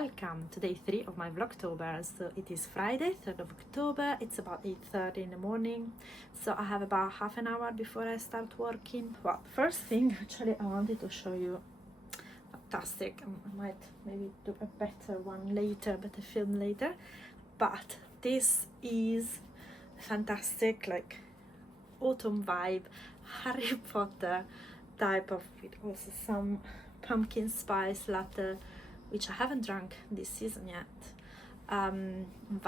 welcome to day 3 of my Vlogtober. So it is Friday, 3rd of October. It's about 8:30 in the morning. So I have about half an hour before I start working. Well, first thing, actually, I wanted to show you fantastic. I might maybe do a better one later, better film later. But this is fantastic, like autumn vibe, Harry Potter type of, with also some pumpkin spice latte, which I haven't drunk this season yet,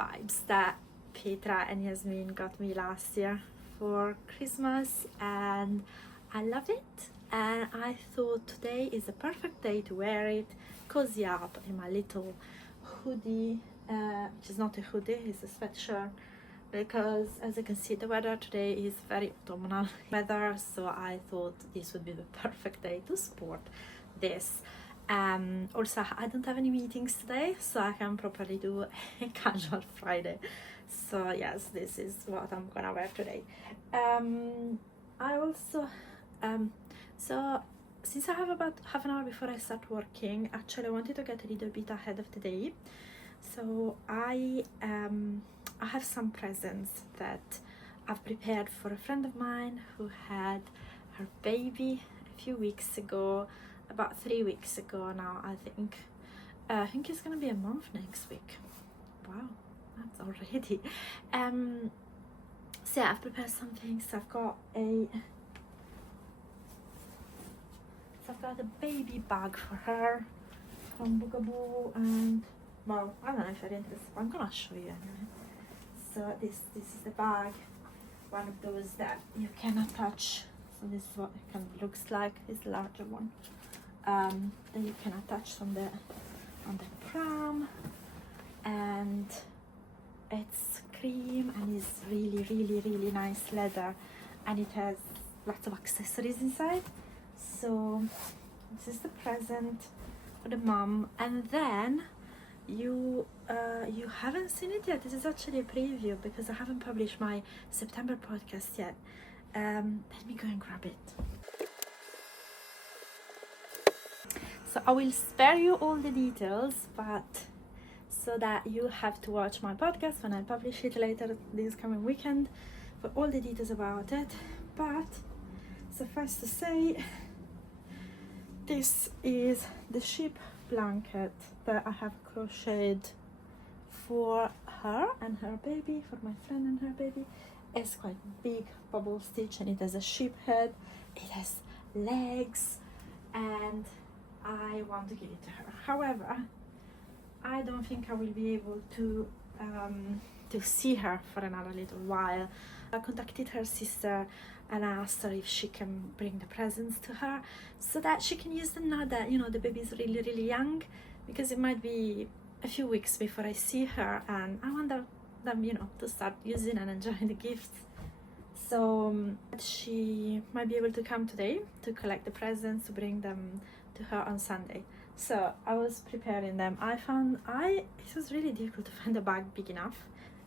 vibes that Petra and Yasmin got me last year for Christmas, and I loved it. And I thought today is the perfect day to wear it, cozy up in my little hoodie, which is not a hoodie, it's a sweatshirt, because as you can see the weather today is very autumnal weather, so I thought this would be the perfect day to sport this. Also, I don't have any meetings today, so I can properly do a casual Friday. So yes, this is what I'm gonna wear today. I also so since I have about half an hour before I start working, actually I wanted to get a little bit ahead of the day. So I have some presents that I've prepared for a friend of mine who had her baby a few weeks ago, about 3 weeks ago now, I think. I think it's gonna be a month next week. Wow, that's already. So yeah, I've prepared some things. I've got a baby bag for her from Bugaboo, and well, I don't know if you're interested, but I'm gonna show you anyway. So this is the bag, one of those that you can attach. So this is what it kind of looks like. It's the larger one. That you can attach on the pram, and it's cream and it's really nice leather, and it has lots of accessories inside. So this is the present for the mom, and then you haven't seen it yet. This is actually a preview because I haven't published my September podcast yet. Let me go and grab it. So I will spare you all the details, but so that you have to watch my podcast when I publish it later this coming weekend for all the details about it. But suffice to say, this is the sheep blanket that I have crocheted for her and her baby, for my friend and her baby. It's quite big bubble stitch, and it has a sheep head, it has legs, and I want to give it to her. However, I don't think I will be able to see her for another little while. I contacted her sister and asked her if she can bring the presents to her so that she can use them now that, you know, the baby is really young, because it might be a few weeks before I see her, and I want them, you know, to start using and enjoying the gifts. So she might be able to come today to collect the presents, to bring them to her on Sunday. So I was preparing them. It was really difficult to find a bag big enough,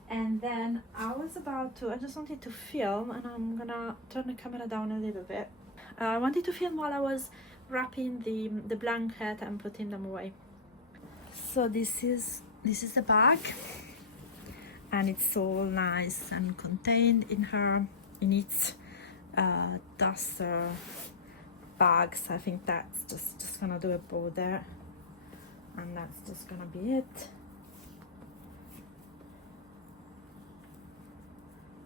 and then I just wanted to film, and I'm gonna turn the camera down a little bit. I wanted to film while I was wrapping the blanket and putting them away. So this is the bag, and it's all nice and contained in its duster bags. I think that's just gonna do a bow there, and that's just gonna be it.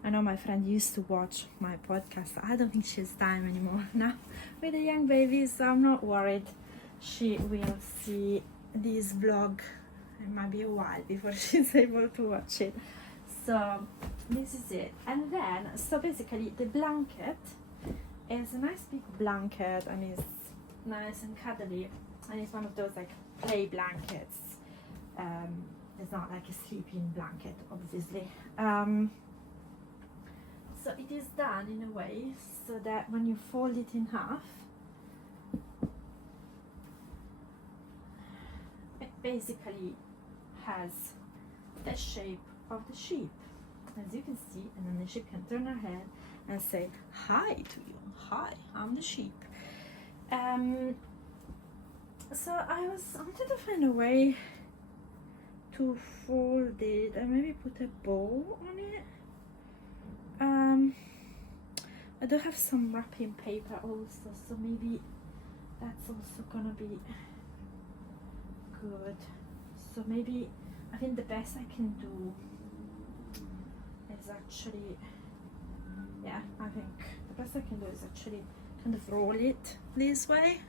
I know my friend used to watch my podcast. I don't think she has time anymore now with a young baby, so I'm not worried. She will see this vlog. It might be a while before she's able to watch it. So this is it. And then, so basically the blanket is a nice big blanket, and it's nice and cuddly, and it's one of those like play blankets. It's not like a sleeping blanket, obviously. So it is done in a way so that when you fold it in half, it basically has the shape of the sheep, as you can see, and then the sheep can turn her head and say hi to you. Hi, I'm the sheep. So I wanted to find a way to fold it and maybe put a bow on it. I do have some wrapping paper also, so maybe that's also gonna be good. So maybe I think the best I can do is actually, yeah, I think the best I can do is actually kind of roll it this way,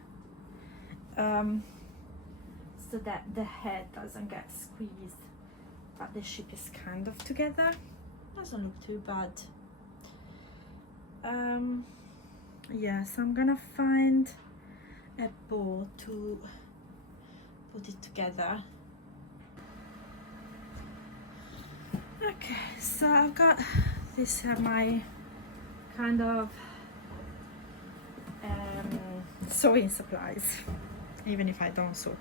so that the head doesn't get squeezed, but the ship is kind of together. Doesn't look too bad. Yeah, so I'm gonna find a bow to put it together. Okay, so I've got these are my kind of sewing supplies, even if I don't sew,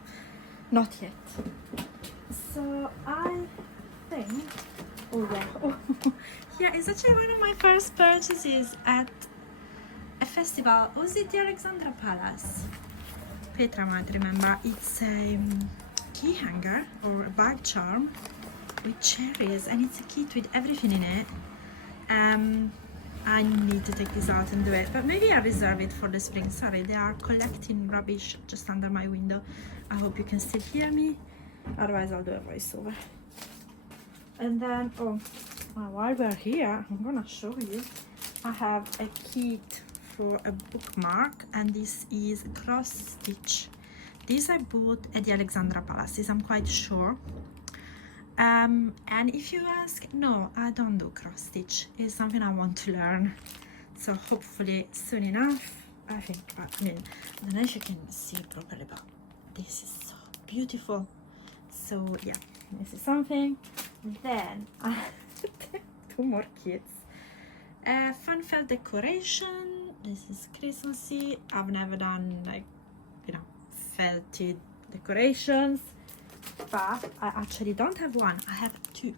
not yet. So I think, oh yeah, oh yeah, it's actually one of my first purchases at a festival. Was it the Alexandra Palace? Petra might remember. It's a key hanger or a bag charm with cherries, and it's a kit with everything in it. I need to take this out and do it, but maybe I'll reserve it for the spring. Sorry, they are collecting rubbish just under my window. I hope you can still hear me, otherwise I'll do a voiceover. And then, oh, while we're here, I'm gonna show you, I have a kit for a bookmark, and this is cross stitch. This I bought at the Alexandra Palace, this I'm quite sure. And if you ask, no, I don't do cross stitch. It's something I want to learn, so hopefully soon enough. I think, I mean, I don't know if you can see properly, but this is so beautiful. So yeah, this is something. Then I two more kits. Fun felt decoration. This is Christmassy. I've never done, like, you know, felted decorations, but I actually don't have one, I have two.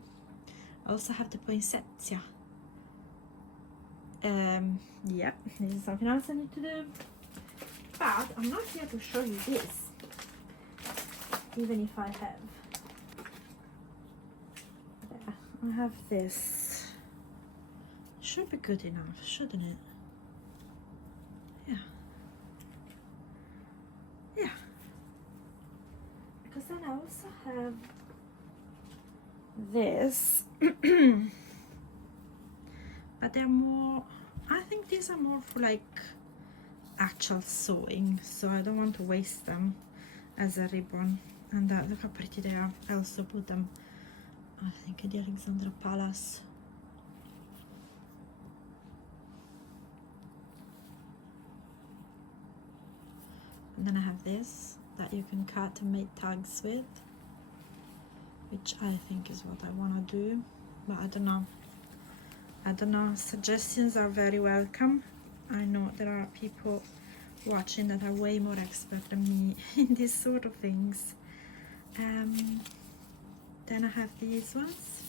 I also have the poinsettia. Yeah, this is something else I need to do, but I'm not here to show you this, even if I have. Yeah, I have this. Should be good enough, shouldn't it? Yeah. Yeah. Because then I also have this. But they're more, I think these are more for like actual sewing, so I don't want to waste them as a ribbon. And look how pretty they are. I also put them, I think, at the Alexandra Palace. And then I have this that you can cut and make tags with, which I think is what I want to do, but I don't know. I don't know, suggestions are very welcome. I know there are people watching that are way more expert than me in these sort of things. Then I have these ones,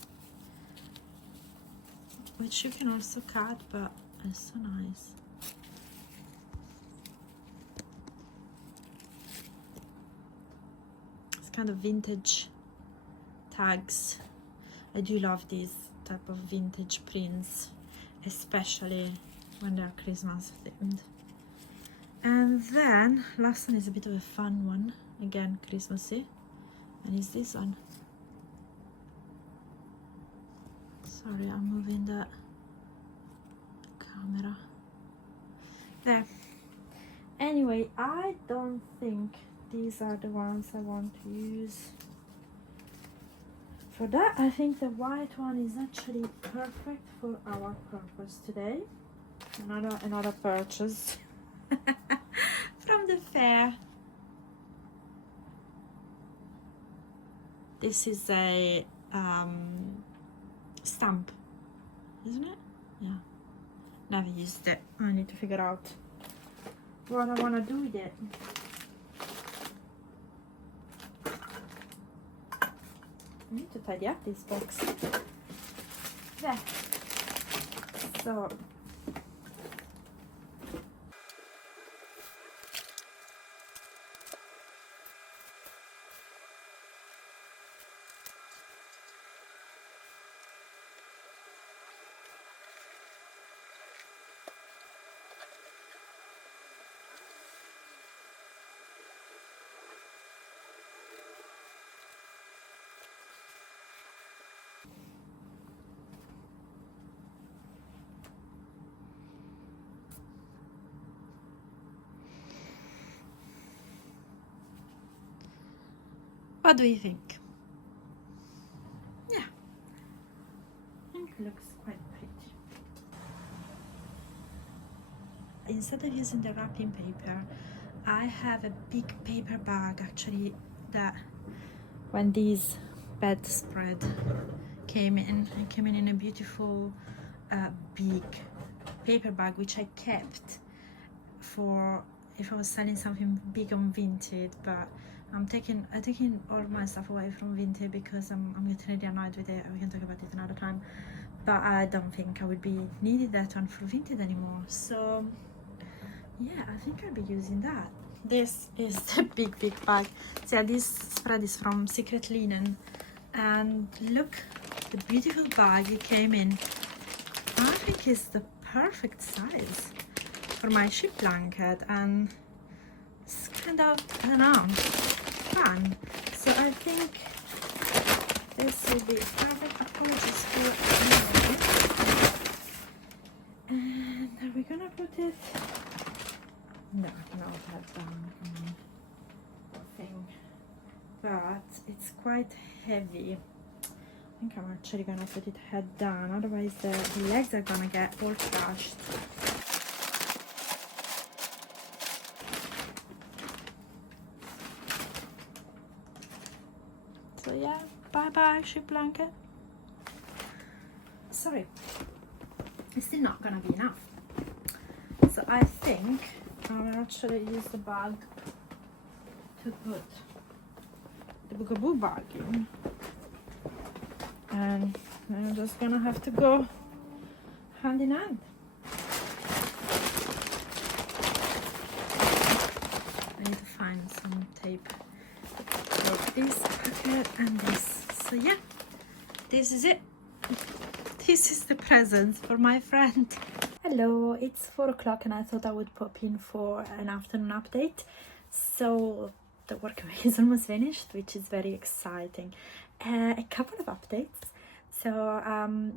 which you can also cut, but it's so nice. It's kind of vintage tags. I do love these type of vintage prints, especially when they're Christmas themed. And then last one is a bit of a fun one, again Christmassy, and it's this one. Sorry, I'm moving the camera there. Anyway, I don't think these are the ones I want to use. For that, I think the white one is actually perfect for our purpose today. Another purchase from the fair. This is a stamp, isn't it? Yeah. Never used it. I need to figure out what I want to do with it. I need to tidy up this box. There. So What do you think? Yeah, I think it looks quite pretty. Instead of using the wrapping paper, I have a big paper bag actually, that when these bedspread came in, it came in a beautiful big paper bag, which I kept for if I was selling something big on Vinted, but I'm taking all my stuff away from Vinted because I'm getting really annoyed with it. We can talk about it another time, but I don't think I would be needing that one for Vinted anymore. So yeah, I think I'll be using that. This is the big bag. So yeah, this spread is from Secret Linen, and look, the beautiful bag it came in. I think it's the perfect size for my sheep blanket, and it's kind of, I don't know, fun. So I think this will be perfect. Apologies for the and are we gonna put it? No, I cannot have thing, but it's quite heavy. I think I'm actually gonna put it head down, otherwise the legs are gonna get all crushed. So yeah, bye bye sheep blanket. Sorry, it's still not gonna be enough. So I think I'll actually use the bag to put the bookaboo bag in, and I'm just gonna have to go hand in hand. I need to find some tape for this packet and this. So yeah, this is it. This is the present for my friend. Hello, it's 4 o'clock and I thought I would pop in for an afternoon update. So the work is almost finished, which is very exciting. A couple of updates. So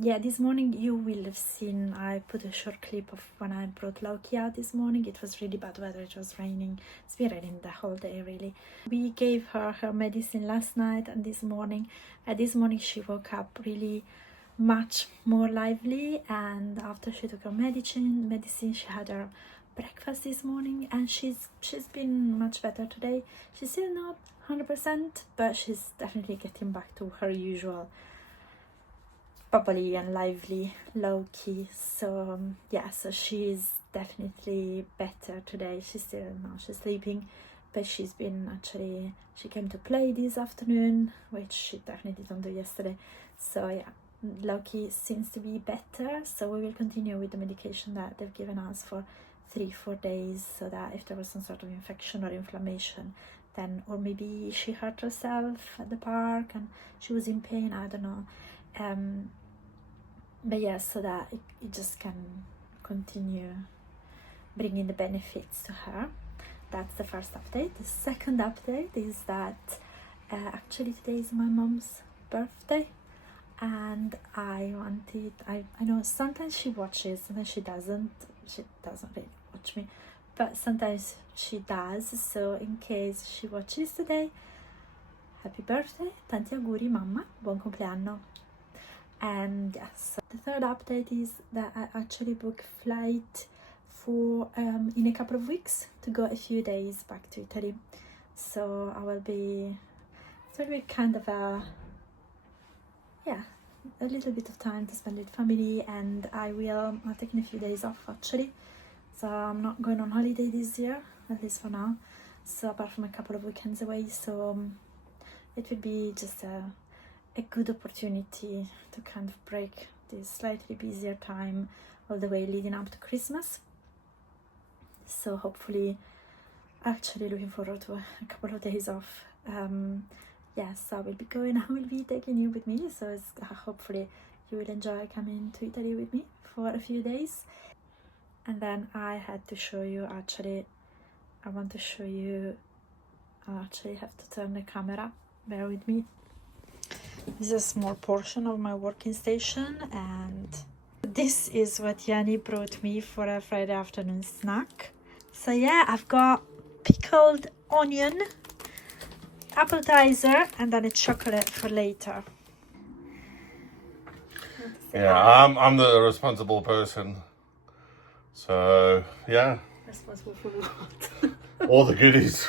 yeah, this morning you will have seen I put a short clip of when I brought Loki out this morning. It was really bad weather, it was raining. It's been raining the whole day really. We gave her her medicine last night, and this morning she woke up really much more lively, and after she took her medicine she had her breakfast this morning, and she's been much better today. She's still not 100%, but she's definitely getting back to her usual bubbly and lively Loki. So yeah, so she's definitely better today. She's sleeping, but she's been actually, she came to play this afternoon, which she definitely didn't do yesterday. So yeah, Loki seems to be better, so we will continue with the medication that they've given us for 3-4 days, so that if there was some sort of infection or inflammation, then, or maybe she hurt herself at the park and she was in pain, I don't know, but yeah, so that it just can continue bringing the benefits to her. That's the first update. The second update is that actually today is my mom's birthday, and I know sometimes she watches, sometimes she doesn't really watch me, but sometimes she does. So in case she watches today, happy birthday, tanti auguri mamma, buon compleanno. And yes, the third update is that I actually booked flight for in a couple of weeks to go a few days back to Italy. So it's will be kind of a little bit of time to spend with family, and I'm taking a few days off actually, so I'm not going on holiday this year, at least for now, so apart from a couple of weekends away. So it will be just a good opportunity to kind of break this slightly busier time all the way leading up to Christmas. So hopefully, actually looking forward to a couple of days off. Yes, I will be taking you with me, so hopefully you will enjoy coming to Italy with me for a few days. And then I had to show you, I actually have to turn the camera, bear with me. This is a small portion of my working station, and this is what Yanni brought me for a Friday afternoon snack. So yeah, I've got pickled onion, appetizer, and then it's chocolate for later. Yeah, I'm the responsible person. So, yeah. Responsible for what? All the goodies.